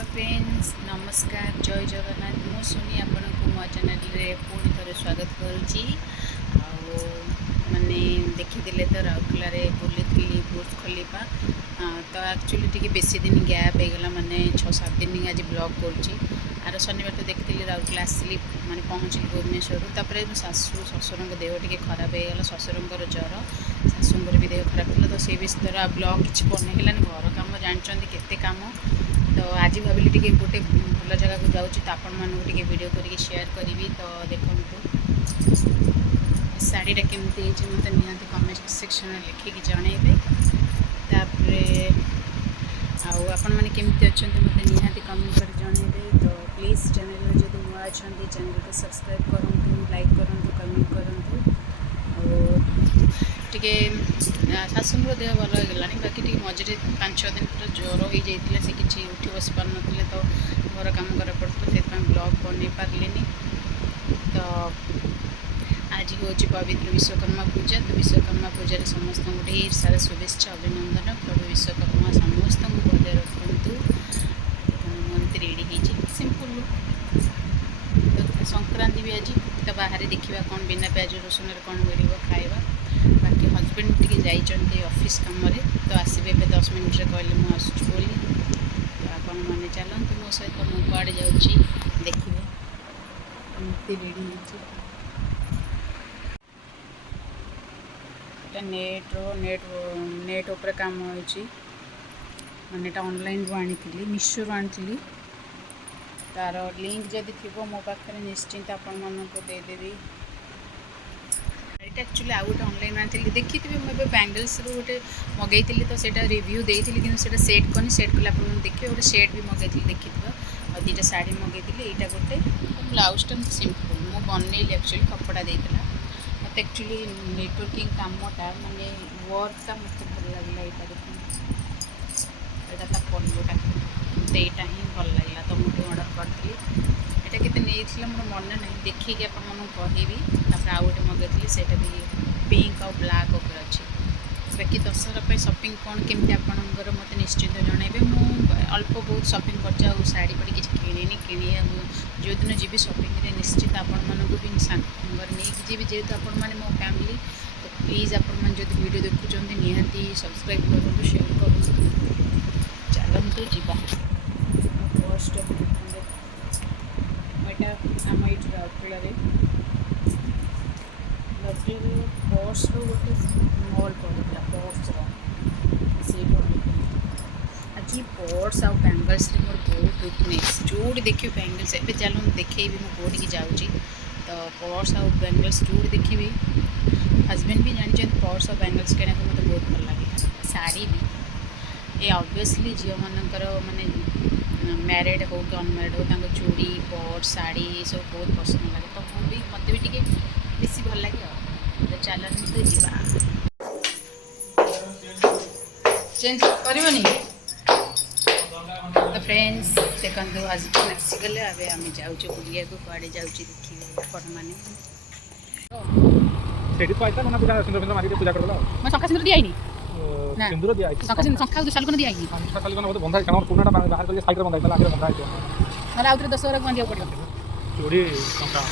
Hello friends नमस्कार जय जगन्नाथ मु सुनी आपको मो चैनल रे पुणी थे स्वागत करुच्ची माने देखी तो राउरकेला बुली बुर्ज खलीफा तो एक्चुअली टी बेसी दिन गैप हो गला माने 6-7 दिन आज ब्लॉग करुच्ची आर शनिवार तो देखी राउरकेला आसली माने पहुँचली भुवनेश्वर तापर शाशु शशुर देह टी खराब हो गला शशुर ज्वर शाशुर भी देह खराब था तो से विषय ब्लॉग किसी बनईगलानी घर कम जानते केते काम तो आज भाविली टी गोटे भल जगह को जाऊँ तो आपण मानक वीडियो करके शेयर करी तो देखो शाढ़ीटा केमती मत निहाती कमेंट सेक्शन लिखिकी जनइबे आपण मैंने केमती अच्छा मत निहाती कमेंट कर जनइबे तो प्लीज़ चैनल जो नुआ अच्छा चैनल को सब्सक्राइब करूँ लाइक करूँ कमेंट करूँ टे शाशुर देह भल हो गलानी बाकी टी मझे 5-6 दिन पूरा ज्वर हो जाता से किसी उठी बस पार ना तो घर कम करा पड़ता से ब्लॉग बन पारे तो आज हूँ पवित्र विश्वकर्मा पूजा तो विश्वकर्मा पूजा समस्त ढेर सारा शुभेच्छा अभिनंदन प्रभु विश्वकर्मा समस्त बजाय रखु मंदिर रेडी सिंपल लुक तो संक्रांति भी आज तो बाहर देखा कौन बिना प्याज रसुन कौन मिल खाଇବା बाकी हजबैंड टी जाइए ऑफिस कम तो आसबे 10 मिनट कहले मुझे आसुची बोली तो आपण मैंने चलते मो सहित मुझे जाऊँगी देखिए एमती रेडी नेट उपर काम होची माने ऑनलाइन रू आनी मीशो रू आनी तार लिंक जदि थी मो पाखे निश्चिंत आपण मानक देदेवी ये एक्चुअली आउ गोटे ऑनलाइन आनी देखी थी मुझे बैंगल्स गोटे मगई तो सेटा रिव्यू देती कि सेट कनी सेट कले आप देखिए गोटे सेट भी मगई देखी और 2टा शाढ़ी मगई यहाँ गोटे ब्लाउजटा सिंपल मुझे बनइली एक्चुअली कपड़ा देता मत एक्चुअली नेटवर्किंग कामटा माने वर्कटा मत भल लगे यहाँ पल्लूटा मत यहाँ ही भल लगे तो मुझे ऑर्डर करी यहाँ के मोर मन ना देखिए आपको कहबी आउ गोटे मगेली से भी पिंक और ब्लाक उपर अच्छी बाकी दशहरा शॉपिंग कौन केमती आपंकर मत निश्चित जनइबे मु अल्प बहुत शॉपिंग कर शाढ़ी फाड़ी किसी किणी कि जो दिन जी शॉपिंग निश्चित आपण मानक भी सांगर नहीं जी जेहेतु आपण मैंने मो फैमिली तो प्लीज़ आपण मैंने जो वीडियो देखुं निहाती सब्सक्राइब करूँ शेयर करूँ चलतु जीवा फर्स्ट यहाँ आम ये राउरकेला पर्स गोटे मल पड़ा पर्स से आज पर्स आ बैंगल्स मोर बहुत वीकनेस जोड़ी देखिए बैंगल्स ए चल देखेबी मुझे जाऊँगी तो पर्स आ बैंगल्स जोड़ी देखी हजबैंड भी जानते पर्स और बैंगल्स किना मतलब बहुत भल लगे शाढ़ी भी ये ऑब्वियसली झील मानकर माने मैरिड हो कि अनमैरिड हो चूड़ी पर्स शाढ़ी सब बहुत पसंद लगे तो मुझे मत भी टे बेसी भल लगे तो चलते जीवा चेंज करनी तो फ्रेंड्स देखो हजबैंड आसीगले आम जाऊँ बुलिया कड़े जाऊँ देखिए आपण मैंने शंखा सिंदूर दिखाई सिंदूर दिया शंखा सालुकन दिया बंधा पुराना बाहर कर साइड रे बंधा आगे बंधा है आउ 10 वर बांधिया पड़ो चूड़ी शंखा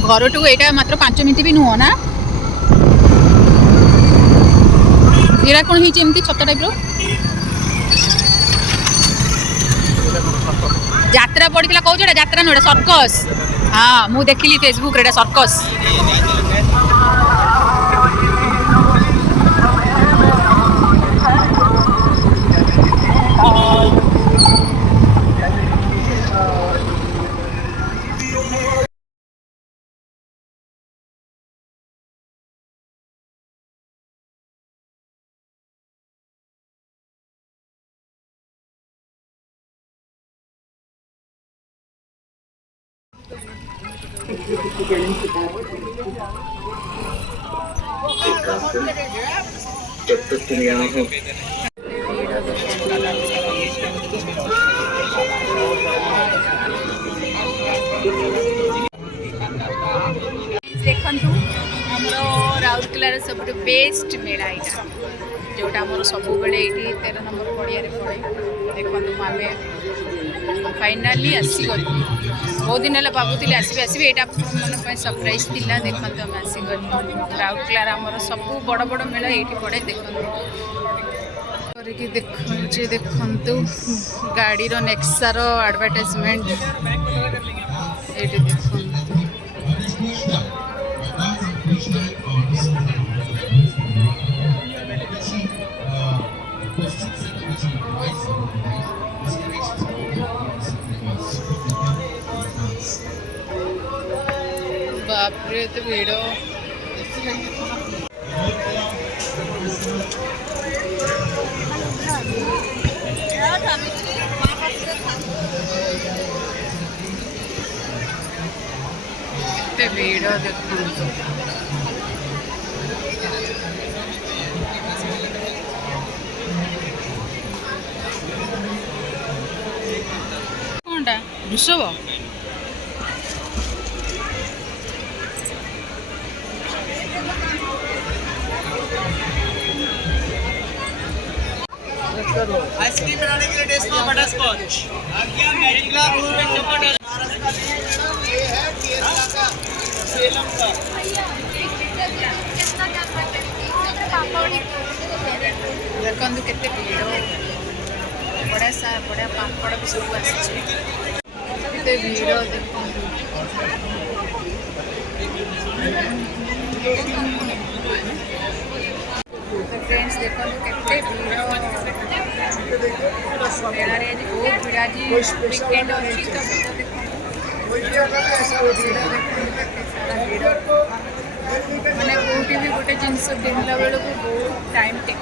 घर टू यहाँ मात्र 5 मिनट भी नुह ना यहाँ कौन होमती छत टाइप यात्रा पड़ा कौन यात्रा नुह सर्कस हाँ मुझे देखिली फेसबुक सर्कस देखु आमर राउरकेलार सब बेस्ट मेला यहाँ जोटा आम सब ये 13 नंबर पड़िया पड़े देखो आम फाइनाली आसीगल बहुत दिन है भावुली आसबे आसबे यहाँ मन सरप्राइज था देखते आम आसीगल राउरकेलार आमर सब बड़ बड़ मेला ये पड़े देखते देखुचे देखु गाड़ीर नेक्सार एडवर्टाइजमेंट ये देखु बापरे तो भीड़ भीड़ देखो कौनटा वृषभ आइसक्रीम बनाने के लिए टेस्ट में बटर स्कॉच केरला ये है केरला का सेलम का देखु केते भीड़ बड़ा सा बड़ा पापड़ भी सब आते भीड़ देखो फ्रेंड्स देखो केते भीड़ मेलारे आज बहुत भीड़ आज वीकेंड अच्छी तो मैंने कौटी भी गोटे जिनस किणला बेलू बहुत टाइम टेक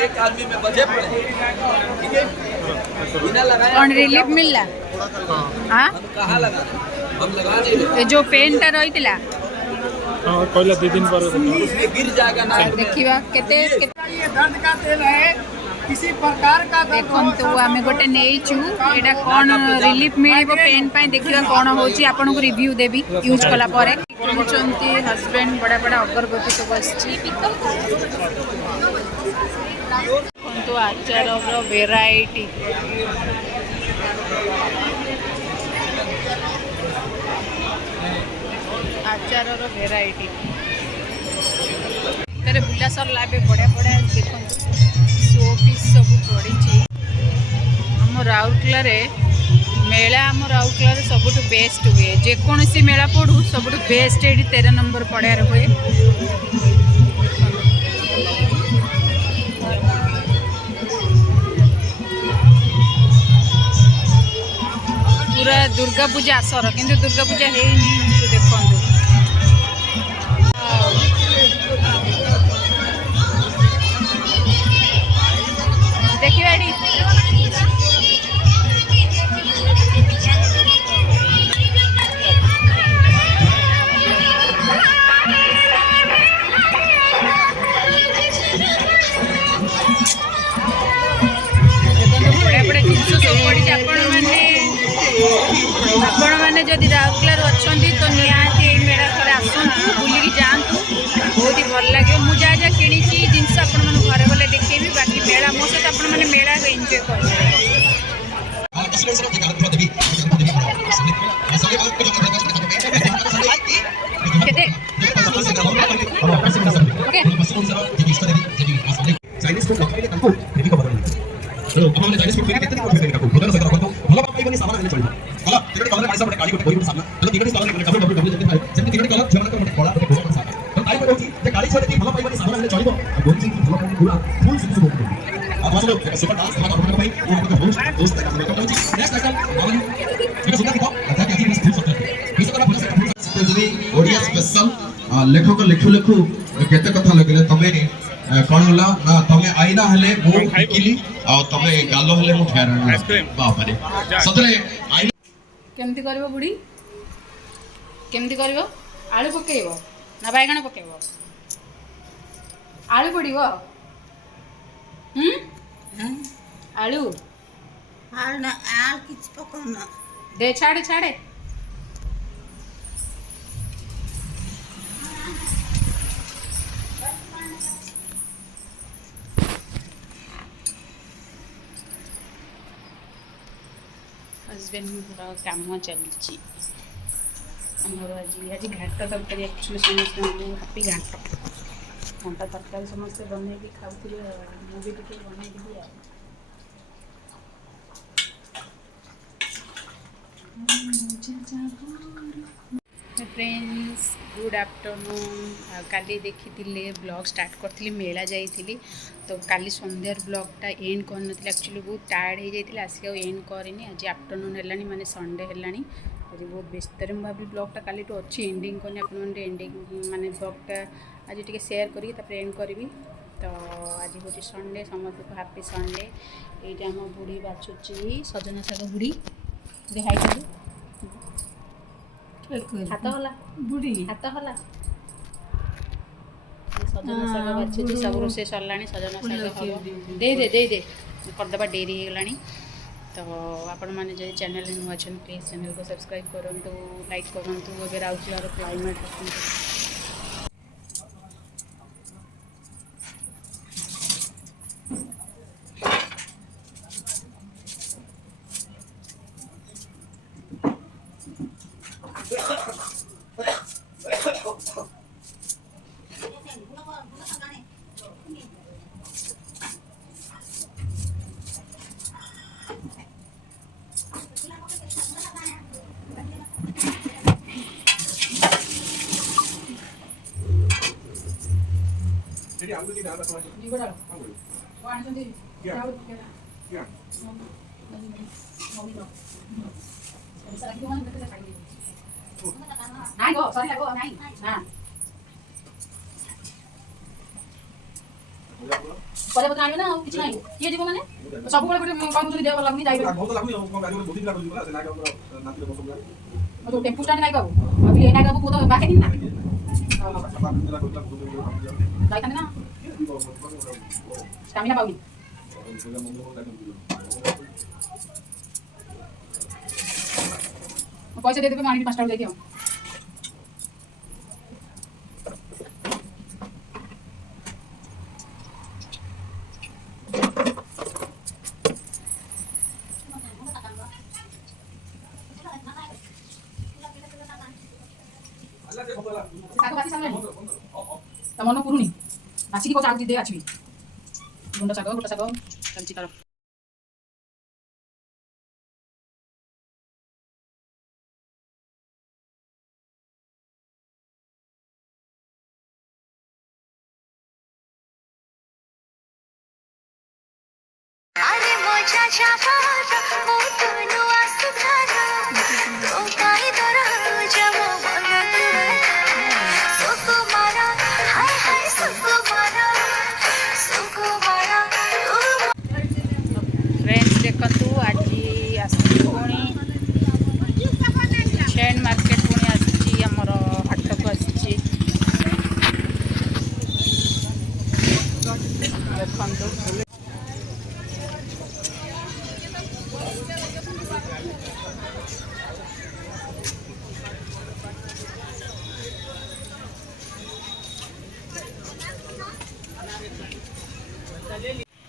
एक आदमी में बजे पड़े ठीक है बिना लगाए कौन रिलीफ मिलला हाँ हम कहाँ लगा हम लगा नहीं रहे जो पेनटा रही हाँ कहला 2 दिन पर उसमें गिर जाएगा ना देखिवा केते ये दर्द का तेल है किसी प्रकार का देखंतु आमे गोटे नेइचु एटा कोन रिलीफ मिलिबो पेन पाई देखिवा कोन होची आपन को रिव्यू देबी यूज कला परे किनुचंती हस्बैंड बड़ा बड़ा अगरबत्ती सब आछि देखंतु आचार रो वेराइटी आचार रो वेराइटी तेरे बुला सर लाबे बड़ा बड़ा देखंतु शो पीस सब पड़ी आम राउरकेला मेला आम राउरकेला सबुठ बेस्ट हुए जेकोसी मेला पड़ू सबुठ बेस्ट ये 13 नंबर पड़ार हुए पूरा दुर्गा पूजा आसर किंतु दुर्गा पूजा है देखो देखिए बड़े बड़े जिन सब पड़ी आपण मैंने जदि राउरकेला अच्छा तो निहाती मेला थोड़े आसतु बुलिकी जातु बहुत ही भल लगे मुझे जहाँ जहाँ किणी जिनस आपण मैंने घरे गले देखेबी बाकी मेला मो सहित आपण मैंने मेला एंजॉय कर ओडिया स्पेशल लेखक लेखु लेखु केते कथा लगले तमे कौन होला ना तमे आईना हले मु टिकिली आ तमे गालो हले मु ठहर बाप रे सतरे आईना केमती करबो बुढ़ी केमती करबो आलू पकेइबो ना बैगण पकेइबो आलू पड़िबो आलू आल ना आल किछ पकाउना दे छाड़े छाड़े हजबैंड काम चलती आमर आज आज घाट तरकारी एक्चुअली समस्त हापी घाट घाटा तरकारी समस्ते बनई खाऊे मुझे बनईदेवी फ्रेंड्स गुड आफ्टरनून काली देखी ब्लॉग स्टार्ट करी मेला जाइली तो काली संध्यार ब्लॉगटा एंड कर नी एक्चुअली बहुत टायर्ड हो जाती आसिक एंड करनी आज आफ्टरनून है माने संडे है आज बहुत व्यस्त भावी ब्लॉगटा काली अच्छी एंडिंग करनी आपने एंडिंग माने ब्लॉगटा आज टी सेयार करी एंड करी तो आज हूँ संडे समस्त को हापी संडे ये आम बुढ़ी बाछुची सजना शाग बुढ़ी हाई कर हाथ हला बुढ़ी हाथ हला सजना शाग बाछुची सब रोसे सरला सजना शाग हम दे करदे डेरी होगा तो आपण मैंने जब चैनल नुआ अच्छा प्लीज चैनल को सब्सक्राइब करूँ लाइक करूँ एवं राउरकेलार क्लाइमेट नहीं गो सॉरी लगो नहीं ना परे बता आइयो ना किछ नहीं किए जीव माने सब बेले गोटे काम तुली देव लागनी जाइबे बहुत लागनी हम गाड़ी में बोधी लागो जीवला से नाके हमरा नाती बसो गया तो टेम्पो स्टैंड नहीं गाबो अभी एना गाबो को तो बाके दिन ना जाई तने ना स्टैमिना पाउनी पैसे दे देबे मानी 5 टा लेके आओ मन पुरुनी बाछी को चाउती दे आछी गुंडा साग गोटा साग चलची तार अरे मोजा जाफा मोतनु आसुधारा तो काई दरा जमो बनत सुकुमारा हाय हाय सुकुमारा सुकुमारा फ्रेंड्स देखु आज आसुनी चेन मार्केट पुणी आसी आमर हाट को आसी देखु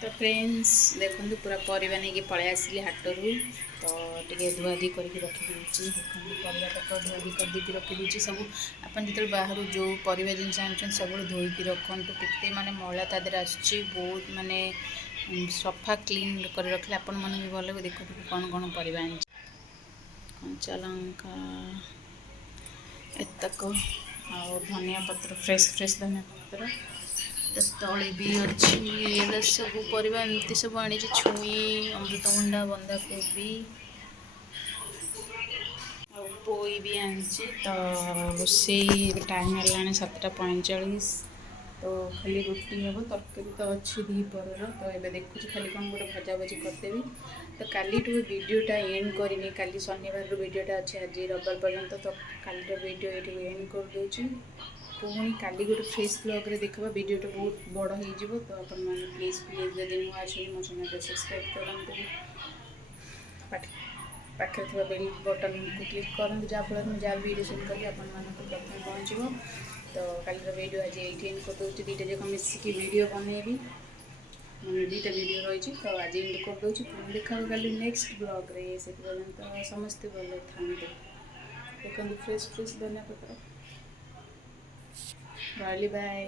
तो फ्रेंड्स देखो पूरा परिवा नहीं पलि आसली हाटरू तो टे धुआधी करके रखिदी परिवा तक धुआधी कर रखिदी सब आप जो बाहर जो परिवा जिन आनुन सब धोईकी रखु के माने मैला ता देहर आसुची बहुत माने सफा क्लीन कर रखले आपण मैंने भी भले देखो कौन कौन परिवा आनी कंचा लंका एतक आ धनिया पत्र फ्रेश फ्रेश धनिया पत्र तले भी अच्छी सब परिवा एमती सब आनी छुई अमृतभंडा बंधाकोबी पोई भी आनी तो रोषे टाइम है 7:45 तो खाली रुटी हम तरकारी तो अच्छी दीपर तो ये देखुँ खाली कौन गोटे भजा भजी करदेवी तो काली वीडियोटा एंड करनी काली शनिवार वीडियोटा अच्छे आज रविवार पर्यंत तो काली वीडियो ये एंड कर दूची पुणी काली गोटे फ्रेश ब्लॉग रे देखा वीडियोटा बहुत बड़ हो तो अपन प्लीज प्लीज यदि नुआ अच्छे मो चैनल सब्सक्राइब करते पाखे थोड़ा बेल बटन को क्लिक करूँ जहाँफल मुझे जहाँ वीडियो सेंड करी अपन प्रथम पहुँचो तो काली वीडियो आज ये एंड कर दूसरी दुईटा जाक मिसिकी वीडियो बनैबी दुईटा वीडियो रही तो आज एंड कर दूसरी पुणी देखा कल नेक्स्ट ब्लॉग रे से पर्यंत समस्ते भले था देखते फ्रेश फ्रेश धनिया पत्र बाय।